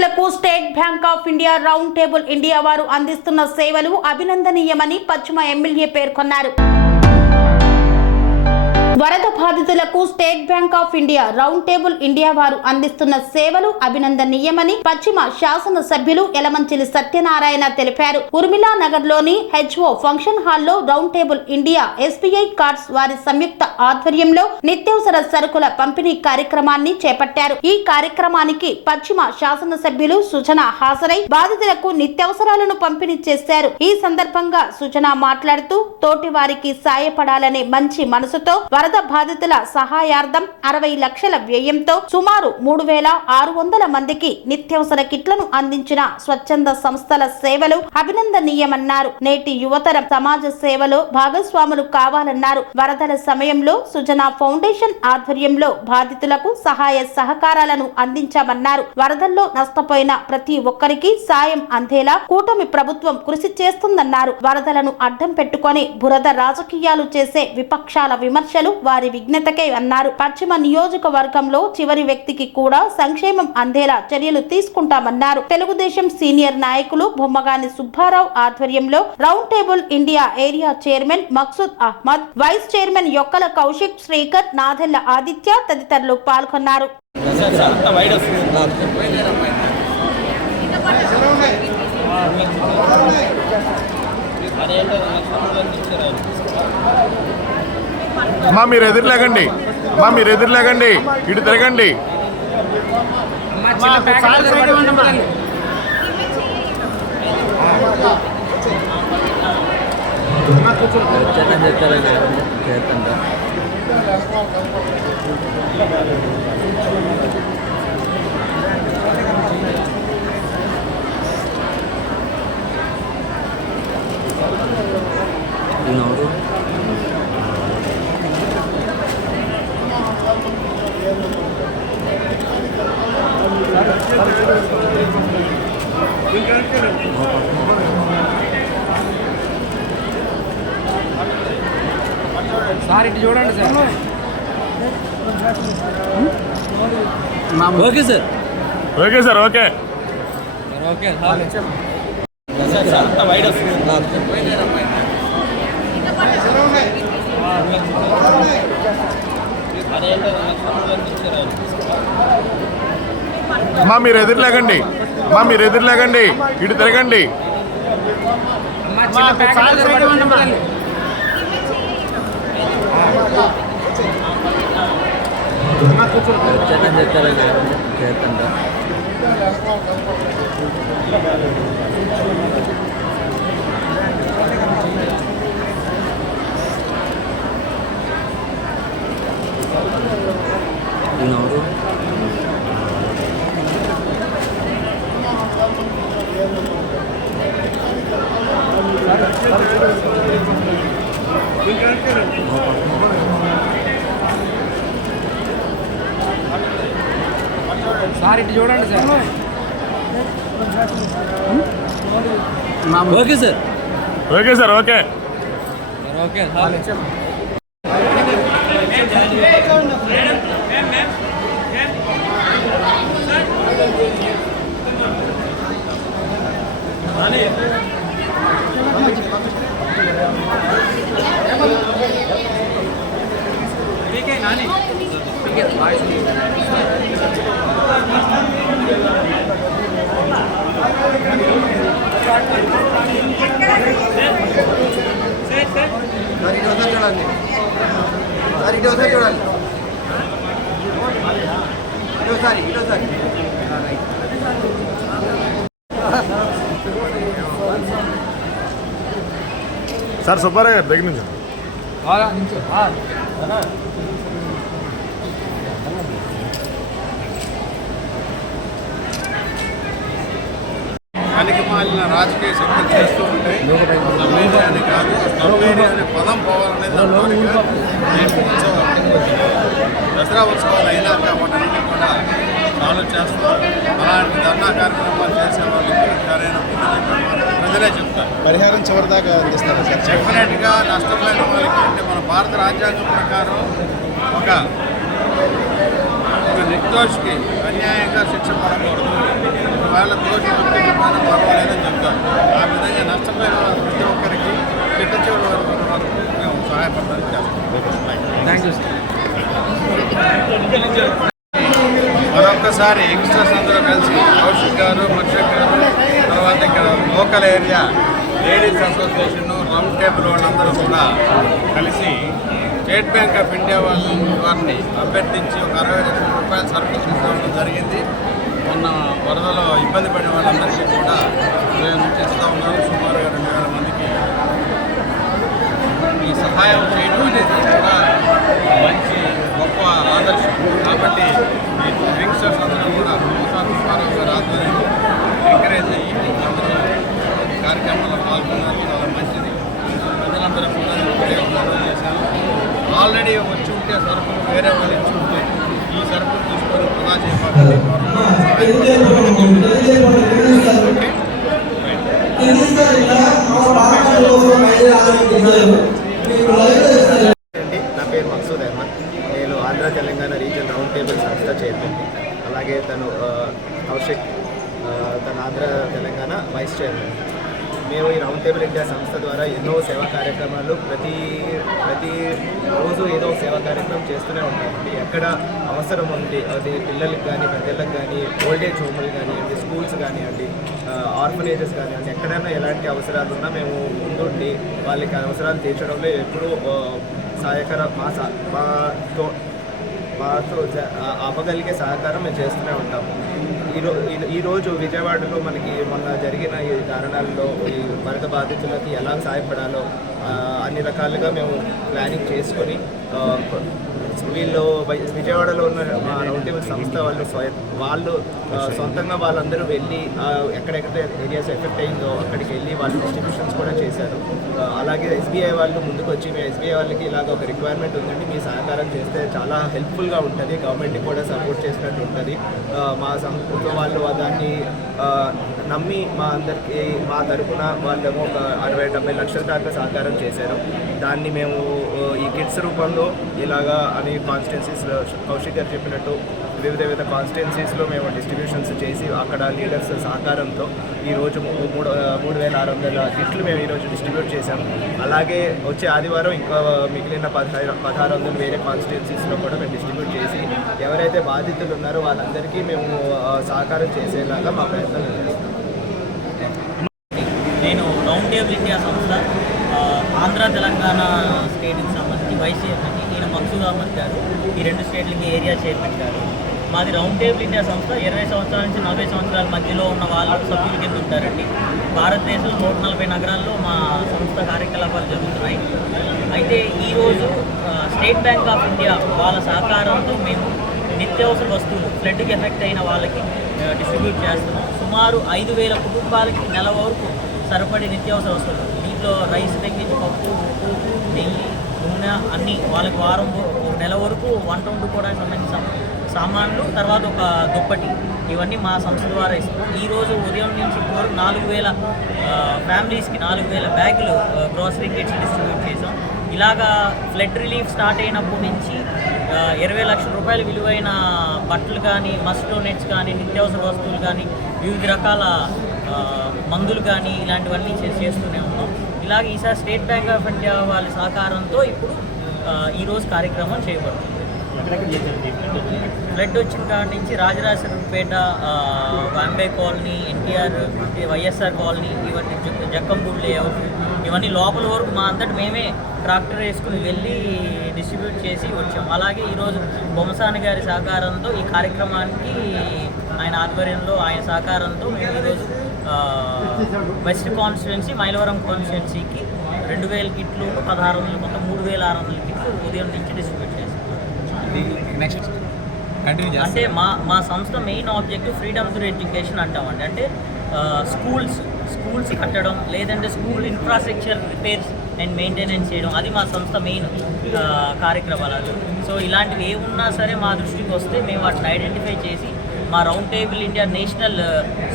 బాధితులకు state bank of India round table India వారు అందిస్తున్న సేవలు అభినందనీయమని పశ్చిమ ఎమ్మెల్యే పేర్కొన్నారు. వరద బాధితులకు state bank of India round table India వారు అందిస్తున్న సేవలు అభినందనీయమని పశ్చిమ శాసన సభ్యులు యలమంచిలి సత్యనారాయణ తెలిపారు. ఉర్మిలా నగర్ లోని హెచ్ఓ ఫంక్షన్ హాల్లో round table India SBI cards వారి సంయుక్త ఆధ్వర్యంలో నిత్యావసర సరుకుల పంపిణీ కార్యక్రమాన్ని చేపట్టారు. ఈ కార్యక్రమానికి పశ్చిమ శాసన సభ్యులు సుజన హాజరై బాధితులకు నిత్యావసరాలను పంపిణీ చేశారు. ఈ సందర్భంగా సుజన మాట్లాడుతూ తోటి వారికి సాయపడాలనే మంచి మనసుతో వరద బాధితుల సహాయార్థం 60 లక్షల వ్యయంతో సుమారు 3600 మందికి నిత్యావసర కిట్లను అందించిన స్వచ్ఛంద సంస్థల సేవలు అభినందనీయమన్నారు. నేటి యువతరం సమాజ సేవలో భాగస్వాములు కావాలన్నారు. వరదల సమయంలో సుజన ఫౌండేషన్ ఆధ్వర్యంలో బాధితులకు సహాయ సహకారాలను అందించామన్నారు. వరదల్లో నష్టపోయిన ప్రతి ఒక్కరికి సాయం అందేలా కూటమి ప్రభుత్వం కృషి చేస్తుందన్నారు. వరదలను అడ్డం పెట్టుకొని బురద రాజకీయాలు చేసే విపక్షాల విమర్శలు వారి విఘ్నతకే అన్నారు. పశ్చిమ నియోజకవర్గంలో చివరి వ్యక్తికి కూడా సంక్షేమం అందేలా చర్యలు తీసుకుంటామన్నారు. తెలుగుదేశం సీనియర్ నాయకులు బొమ్మగాని సుబ్బారావు ఆధ్వర్యంలో round table India area chairman Maqsood Ahmed, vice chairman Yokkala Kaushik, Srikar, Nadella Aditya తదితరులు పాల్గొన్నారు. అమ్మా మీరు ఎదురులేగండి, ఇటు తిరగండి. సార్ ఇటు చూడండి sir. Okay sir, okay sir, okay okay అమ్మా మీరు ఎదురులేగండి, ఇటు తిరగండి. సార్ ఇటు చూడండి sir. Okay sir, okay sir, okay okay sir Subbarao గారు దగ్గర నుంచి పనికిమాలిన రాజకీయ శక్తులు చేస్తూ ఉంటే మీడియా అని కాదు, మీడియా అనే పదం పోవాలనేది దసరా ఉత్సవాలు అయినాక వాటన్నిటి కూడా సాల్వ్ చేస్తాం. అలాంటి ధర్నా కార్యక్రమాలు చేసే వాళ్ళకి సరైన ప్రజలే చెప్తారు. పరిహారం చివరిదాకా అందిస్తారు సార్. డెఫినెట్గా నష్టపోయిన వాళ్ళకి అంటే మన భారత రాజ్యాంగం ప్రకారం ఒక నిర్దోషికి అన్యాయంగా శిక్ష పడకూడదు. ఒకవేళ దోషి గుర్తించకపోయినా పర్వాలేదని చెప్తారు. ఆ విధంగా నష్టపోయిన వాళ్ళు ప్రతి ఒక్కరికి చిట్ట చివరి వరకు మేము సహాయపడడానికి చేస్తాం. Thank you sir. మరొక్కసారి యంగ్స్టర్స్ అందరూ కలిసి కౌశిక్ గారు, మర్షక్ గారు, తర్వాత ఇక్కడ local area ladies association, round table వాళ్ళందరూ కూడా కలిసి స్టేట్ బ్యాంక్ ఆఫ్ ఇండియా వారిని అభ్యర్థించి ఒక 60 లక్షల రూపాయల సర్వీస్ తీసుకోవడం జరిగింది. మొన్న వరదలో ఇబ్బంది పడిన వాళ్ళందరికీ కూడా ఉదయం నుంచి ఇస్తూ ఉన్నారు. సుమారుగా 2000 మందికి ఈ సహాయం చేయడం అనేది కూడా మంచి గొప్ప ఆదర్శం. కాబట్టి ఈ యంగ్స్టర్స్ అందరూ కూడా సుమారావు గారు ఆధ్వర్యంలో ఎంకరేజ్ అయ్యి అందరూ ఈ కార్యక్రమంలో పాల్గొన్నారు. చాలా మంచిది. ప్రజలందరూ కూడా ఉపయోగం చేశాను. ఆల్రెడీ వచ్చి ఉంటే సరుకులు వేరే వాళ్ళు ఇచ్చి ఉంటే ఈ సరుకులు తీసుకొని వృధా చేయబడి నా పేరు మక్సూద్ అహ్మద్. నేను Andhra Telangana reason round table సంస్థ చైర్మన్. అలాగే తను కౌశిక్, తన ఆంధ్ర తెలంగాణ వైస్ చైర్మన్. మేము ఈ రౌండ్ టేబుల్ ఇండియా సంస్థ ద్వారా ఎన్నో సేవా కార్యక్రమాలు ప్రతి రోజు ఏదో సేవా కార్యక్రమం చేస్తూనే ఉంటామండి. ఎక్కడ అవసరం ఉంది, అది పిల్లలకి కానీ పెద్దలకు కానీ, ఓల్డేజ్ హోములు కానివ్వండి, స్కూల్స్ కానివ్వండి, ఆర్ఫనేజెస్ కానివ్వండి, ఎక్కడైనా ఎలాంటి అవసరాలు ఉన్నా మేము ముందుండి వాళ్ళకి అవసరాలు తీర్చడంలో ఎప్పుడూ మాతో ఆపగలిగే సహకారం మేము చేస్తూనే ఉంటాము. ఈరోజు విజయవాడలో మనకి మొన్న జరిగిన ఈ కారణాల్లో ఈ వరద బాధితులకి ఎలా సహాయపడాలో అన్ని రకాలుగా మేము ప్లానింగ్ చేసుకొని వీళ్ళు విజయవాడలో ఉన్న మా రౌండ్ టేబుల్ సంస్థ వాళ్ళు సొంతంగా వాళ్ళందరూ వెళ్ళి ఎక్కడెక్కడ ఏరియాస్ ఎఫెక్ట్ అయిందో అక్కడికి వెళ్ళి వాళ్ళు డిస్ట్రిబ్యూషన్స్ కూడా చేశారు. అలాగే ఎస్బీఐ వాళ్ళు ముందుకు వచ్చి మేము ఎస్బీఐ వాళ్ళకి ఇలాగ ఒక రిక్వైర్మెంట్ ఉందండి, మీ సహకారం చేస్తే చాలా హెల్ప్ఫుల్గా ఉంటుంది, గవర్నమెంట్కి కూడా సపోర్ట్ చేసినట్టు ఉంటుంది. మా సంస్థ వాళ్ళు దాన్ని నమ్మి మా తరఫున వాళ్ళేమో ఒక 60-70 లక్షల దాకా సహకారం చేశారు. దాన్ని మేము ఈ కిట్స్ రూపంలో ఇలాగా అనే కాన్స్టిట్యున్సీస్లో కౌశిక్ గారు చెప్పినట్టు వివిధ కాన్స్టిట్యున్సీస్లో మేము డిస్ట్రిబ్యూషన్స్ చేసి అక్కడ లీడర్స్ సహకారంతో ఈరోజు 3600 కిట్లు మేము ఈరోజు డిస్ట్రిబ్యూట్ చేశాము. అలాగే వచ్చే ఆదివారం ఇంకా మిగిలిన 1600 వేరే కాన్స్టిట్యున్సీస్లో కూడా మేము డిస్ట్రిబ్యూట్ చేసి ఎవరైతే బాధితులు ఉన్నారో వాళ్ళందరికీ మేము సహకారం చేసేలాగా మా ప్రయత్నం చేస్తాం. నేను రౌండ్ టేబుల్ ఇండియా సంస్థ ఆంధ్ర తెలంగాణ స్టేట్కి సంబంధించి వైస్ చైర్మన్. నేను మక్సూద్ అహ్మద్ గారు ఈ 2 స్టేట్లకి ఏరియా చైర్మన్ గారు. మాది రౌండ్ టేబుల్ ఇండియా సంస్థ 20 సంవత్సరాల నుంచి 40 సంవత్సరాల మధ్యలో ఉన్న వాళ్ళ సభ్యుల కింద ఉంటారండి. భారతదేశంలో 140 నగరాల్లో మా సంస్థ కార్యకలాపాలు జరుగుతున్నాయి. అయితే ఈరోజు స్టేట్ బ్యాంక్ ఆఫ్ ఇండియా వాళ్ళ సహకారంతో మేము నిత్యావసర వస్తువులు ఫ్లడ్కి ఎఫెక్ట్ అయిన వాళ్ళకి డిస్ట్రిబ్యూట్ చేస్తున్నాం. సుమారు 5000 కుటుంబాలకి నెల వరకు సరిపడే నిత్యావసర వస్తువులు, దీంట్లో రైస్ తగ్గించి పప్పు, ఉప్పు, నెయ్యి, నూనె అన్నీ వాళ్ళకి ఒక నెల వరకు వంట వండుకోవడానికి సంబంధించిన సామాన్లు, తర్వాత ఒక దుప్పటి, ఇవన్నీ మా సంస్థ ద్వారా ఇస్తాం. ఈరోజు ఉదయం నుంచి ఇప్పుడు 4000 ఫ్యామిలీస్కి 4000 బ్యాగులు గ్రోసరీ కిట్స్ డిస్ట్రిబ్యూట్ చేసాం. ఇలాగా ఫ్లడ్ రిలీఫ్ స్టార్ట్ అయినప్పటి నుంచి 20 లక్షల రూపాయల విలువైన బట్టలు కానీ, మస్కిటో నెట్స్ కానీ, నిత్యావసర వస్తువులు కానీ, వివిధ రకాల మందులు కానీ ఇలాంటివన్నీ చేస్తూనే ఉన్నాం. ఇలాగ ఈసారి స్టేట్ బ్యాంక్ ఆఫ్ ఇండియా వాళ్ళ సహకారంతో ఇప్పుడు ఈరోజు కార్యక్రమం చేయబడుతుంది. ఫ్లడ్ వచ్చిన కాడి నుంచి రాజరాజేశ్వరపేట, బాంబే కాలనీ, ఎన్టీఆర్, వైఎస్ఆర్ కాలనీ, ఇవన్నీ జక్కంపూడి లేఅవుట్, ఇవన్నీ లోపల వరకు మా అంతటి మేమే ట్రాక్టర్ వేసుకుని వెళ్ళి డిస్ట్రిబ్యూట్ చేసి వచ్చాం. అలాగే ఈరోజు బొమ్మసాని గారి సహకారంతో ఈ కార్యక్రమానికి ఆయన ఆధ్వర్యంలో ఆయన సహకారంతో మేము ఈరోజు వెస్ట్ కాన్స్టిట్యున్సీ, మైలవరం కాన్స్టిట్యున్సీకి 2000 కిట్లు, 1600 మొత్తం 3600 కిట్లు ఉదయం నుంచి డిస్ట్రిబ్యూట్ చేస్తాం. అంటే మా సంస్థ main objective freedom through education అంటామండి. అంటే స్కూల్స్ కట్టడం, లేదంటే school infrastructure repairs and maintenance చేయడం, అది మా సంస్థ మెయిన్ కార్యక్రమాలు. సో ఇలాంటివి ఏమున్నా సరే మా దృష్టికి వస్తే మేము వాటిని ఐడెంటిఫై చేసి మా రౌండ్ టేబుల్ ఇండియా నేషనల్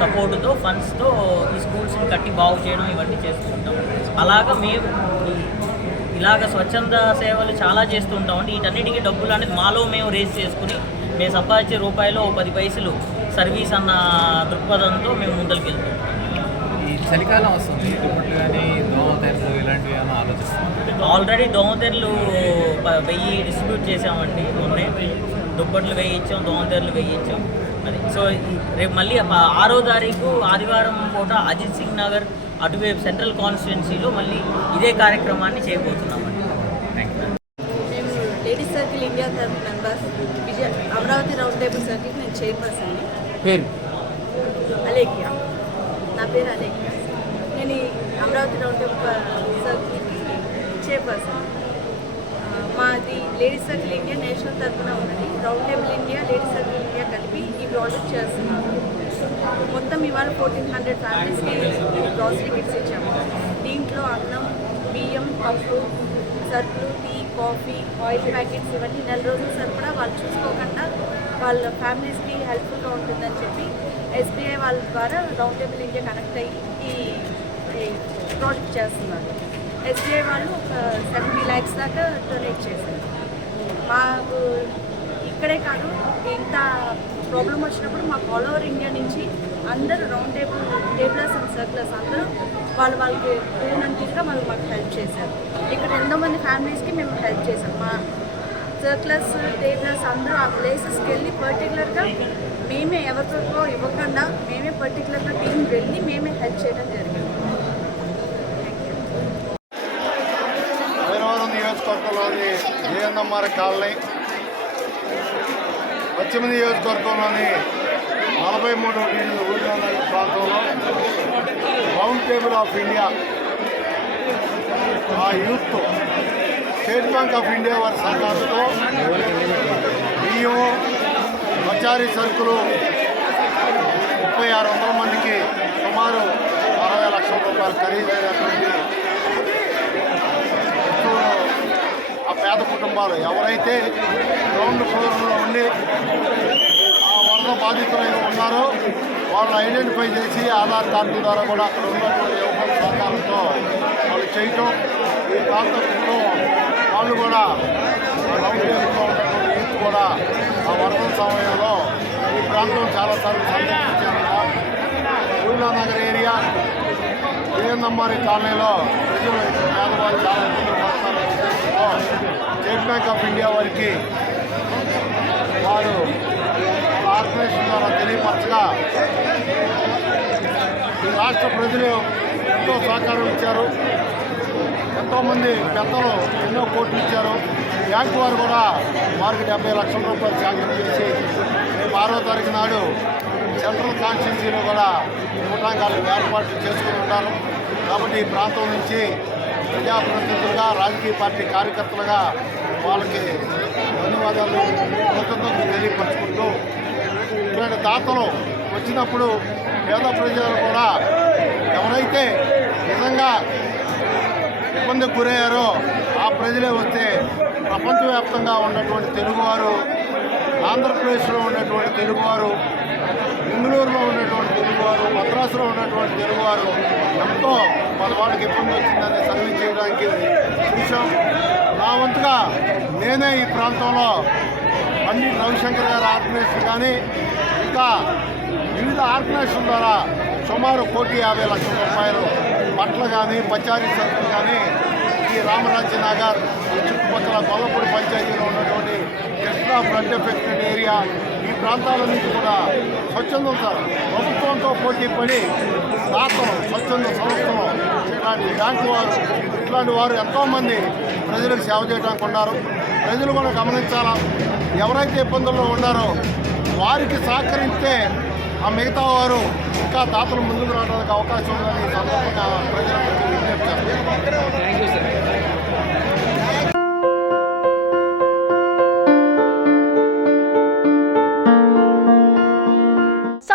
సపోర్టుతో, ఫండ్స్తో ఈ స్కూల్స్ని కట్టి బాగు చేయడం ఇవన్నీ చేస్తుంటాం. అలాగా మేము ఇలాగ స్వచ్ఛంద సేవలు చాలా చేస్తుంటామండి. వీటన్నిటికీ డబ్బులు అనేది మాలో మేము రేస్ చేసుకుని మేము సంపాదించే రూపాయలు 10 పైసలు సర్వీస్ అన్న దృక్పథంతో మేము ముందరికి వెళ్తాం. ఈ చలికాలం వస్తుంది, దుప్పట్లు కానీ దోమతెరలు ఇలాంటివి ఏమైనా ఆలోచిస్తాం. ఆల్రెడీ దోమతెరలు 1000 డిస్ట్రిబ్యూట్ చేసామండి. మొన్నే దుప్పట్లు 1000 ఇచ్చాం, దోమతెరలు 1000 ఇచ్చాం. అది సో రేపు మళ్ళీ 6వ తారీఖు ఆదివారం పూట అజిత్ సింగ్ నగర్ అటువైపు సెంట్రల్ కాన్స్టిట్యున్సీలో మళ్ళీ ఇదే కార్యక్రమాన్ని చేయబోతున్నామండి. Thank you. మేము లేడీస్ సర్కిల్ ఇండియా తరఫు members Amaravati round table circle నేను చైర్పర్సన్. పేరు అలేఖ్య, నా పేరు అలేఖ్య. నేను ఈ అమరావతి రౌండ్ టేబుల్ సర్కిల్కి చైర్పర్సన్. మాది లేడీస్ సర్కిల్ ఇండియా నేషనల్ తరఫున ఉన్నది. Round table India, ladies circle India కలిపి ఈ ప్రాజెక్ట్ చేస్తున్నాము. మొత్తం ఇవాళ 1400 ఫ్యామిలీస్కి గ్రాసరీ కిట్స్ ఇచ్చాము. దీంట్లో అన్నం, బియ్యం, పప్పు, సరుకులు, టీ, కాఫీ, ఆయిల్ ప్యాకెట్స్ ఇవన్నీ నెల రోజుల సరిపడా వాళ్ళు చూసుకోకుండా వాళ్ళ ఫ్యామిలీస్కి హెల్ప్ఫుల్గా ఉంటుందని చెప్పి SBI వాళ్ళ ద్వారా రౌండ్ టేబుల్ ఇండియా కనెక్ట్ అయ్యి ఈ ప్రాజెక్ట్ చేస్తున్నారు. SBI వాళ్ళు ఒక 70 lakhs దాకా డొనేట్ చేశారు. మాకు ఇక్కడే కాదు, ఇంత ప్రాబ్లం వచ్చినప్పుడు మాకు ఆల్ ఓవర్ ఇండియా నుంచి అందరూ రౌండ్ టేబులర్స్ అండ్ సర్కులర్స్ అందరూ వాళ్ళకి ఉన్నంతగా మాకు హెల్ప్ చేశారు. ఇక్కడ ఎంతో మంది ఫ్యామిలీస్కి మేము హెల్ప్ చేసాం. మా సర్కులర్స్, టేబులర్స్ అందరూ ఆ ప్లేసెస్కి వెళ్ళి పర్టికులర్గా మేమే ఎవరికో ఇవ్వకుండా మేమే పర్టికులర్గా టీం వెళ్ళి మేమే హెల్ప్ చేయడం జరిగింది. హైదరాబాద్ నియోజకవర్గంలోని జయన్నమ్మారి కాలనీ, పశ్చిమ నియోజకవర్గంలోని 43 డివిజన్ ఊళ్ళో ప్రాంతంలో రౌండ్ టేబుల్ ఆఫ్ ఇండియా ఆ youth state bank of India వారి సహకారంతో బియ్యం, పచారీ సరుకులు 3600 మందికి సుమారు 60 లక్షల రూపాయలు ఖరీదైనటువంటి ఆ పేద కుటుంబాలు ఎవరైతే గ్రౌండ్ ఫ్లోర్లో ఉండి ఆ వరద బాధితులై ఉన్నారో వాళ్ళని ఐడెంటిఫై చేసి ఆధార్ కార్డు ద్వారా కూడా అక్కడ ఉన్నటువంటి యువకుల సహకారంతో వాళ్ళు చేయటం, ఈ ప్రాంతంలో వాళ్ళు కూడా రౌండ్ టేబుల్లో ఉన్నటువంటి యూత్ కూడా ఆ వరద సమయంలో ఈ ప్రాంతం చాలాసార్లు సందర్శించారు. ఊళ్ళో నగర్ ఏరియా జయన్నమ్మారి కాలనీలో ప్రజలు పేదవాళ్ళు చాలా ఇబ్బందులు పడుతున్నారు. స్టేట్ బ్యాంక్ ఆఫ్ ఇండియా వారికి వారు ఆర్గనైజేషన్ ద్వారా తెలియపరచగా ఈ రాష్ట్ర ప్రజలు ఎంతో సహకారం ఇచ్చారు. ఎంతోమంది పెద్దలు ఎన్నో కోట్లు ఇచ్చారు. బ్యాంకు వారు కూడా వారికి 70 లక్షల రూపాయలు శాంక్షన్ చేసి రేపు 6వ తారీఖు నాడు సెంట్రల్ కాన్స్టిట్యున్సీలో కూడా కూటాంగాలు ఏర్పాట్లు చేసుకుని ఉంటారు. కాబట్టి ఈ ప్రాంతం నుంచి ప్రజాప్రతినిధులుగా, రాజకీయ పార్టీ కార్యకర్తలుగా వాళ్ళకి ధన్యవాదాలు, కృతజ్ఞతలు తెలియపరుచుకుంటూ ఇలాంటి దాతలు వచ్చినప్పుడు పేద ప్రజలు కూడా ఎవరైతే నిజంగా ఇబ్బందికి గురయ్యారో ఆ ప్రజలే వస్తే ప్రపంచవ్యాప్తంగా ఉన్నటువంటి తెలుగువారు, ఆంధ్రప్రదేశ్లో ఉన్నటువంటి తెలుగువారు, బెంగళూరులో ఉన్నటువంటి తెలుగువారు, మద్రాసులో ఉన్నటువంటి తెలుగువారు ఎంతో మన వాళ్ళకి ఇబ్బంది వచ్చిందని సర్వీస్ చేయడానికి చూసాం. నా వంతుగా నేనే ఈ ప్రాంతంలో పండిట్ రవిశంకర్ గారి ఆర్గనైజేషన్ కానీ ఇంకా వివిధ ఆర్గనైజేషన్ ద్వారా సుమారు 1,50,00,000 రూపాయలు బట్టలు కానీ, పచారీ సరుకులు కానీ ఈ రామరాజ్య నగర్ చుట్టుపక్కల గొల్లపూడి పంచాయతీలో ఉన్నటువంటి కృష్ణా ఫ్లడ్ ఎఫెక్టెడ్ ఏరియా ఈ ప్రాంతాల నుంచి కూడా స్వచ్ఛందం సార్ ప్రభుత్వంతో పోటీ పడి దాతలు, స్వచ్ఛంద సంస్థలు, ఇలాంటి బ్యాంకు వారు, ఇట్లాంటి వారు ఎంతోమంది ప్రజలకు సేవ చేయడానికి ఉన్నారు. ప్రజలు కూడా గమనించాలా, ఎవరైతే ఇబ్బందుల్లో ఉన్నారో వారికి సహకరిస్తే ఆ మిగతా వారు ఇంకా దాతలు ముందుకు రావడానికి అవకాశం ఉందని సందర్భంగా ప్రజలకు విజ్ఞప్తి చేస్తారు. Thank you sir.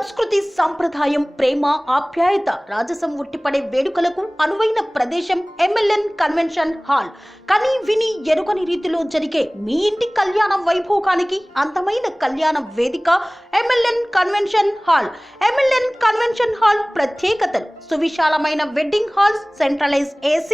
సంస్కృతి సంప్రదాయం, ప్రేమ, ఆప్యాయత, రాజసం ఉట్టిపడే వేడుకలకు అనువైన ప్రదేశం MLN కన్వెన్షన్ హాల్. కని విని ఎరుగని రీతిలో జరిగే మీ ఇంటి కళ్యాణ వైభోగానికి అందమైన కళ్యాణ వేదిక MLN convention hall. MLN convention hall ప్రత్యేకతలు: సువిశాలమైన wedding halls, centralise AC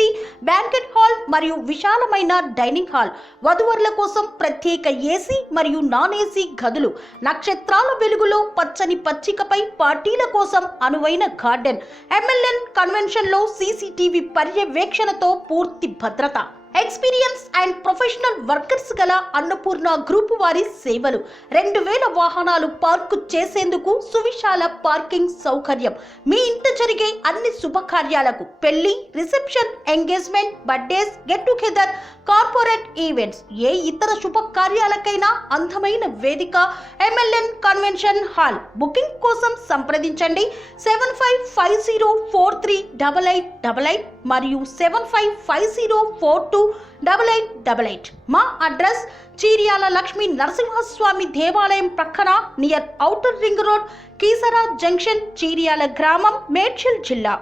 banquet hall మరియు విశాలమైన డైనింగ్ హాల్, వధువరుల కోసం ప్రత్యేక AC మరియు నాన్ AC గదులు, నక్షత్రాల వెలుగులో పచ్చని పచ్చికపై పార్టీల కోసం అనువైన గార్డెన్. MLN కన్వెన్షన్ లో CCTV పర్యవేక్షణతో పూర్తి భద్రత. ఎక్స్పీరియన్స్ అండ్ ప్రొఫెషనల్ వర్కర్స్ గల అన్నపూర్ణ గ్రూప్ వారి సేవలు. 2000 వాహనాలు పార్కు చేసేందుకు సువిశాల పార్కింగ్ సౌకర్యం. మీ ఇంట జరిగే అన్ని శుభకార్యాలకు, పెళ్లి, reception, engagement, birthdays, get together, corporate events, ఏ ఇతర శుభకార్యాలకైనా అందమైన వేదిక MLN కన్వెన్షన్ హాల్. బుకింగ్ కోసం సంప్రదించండి 7550438888 మరియు 7550428888. మా అడ్రస్ చీర్యాల లక్ష్మీ నరసింహస్వామి దేవాలయం ప్రక్కన, near outer ring road, Keesara junction, Cheeryal గ్రామం, మేడ్చల్ జిల్లా.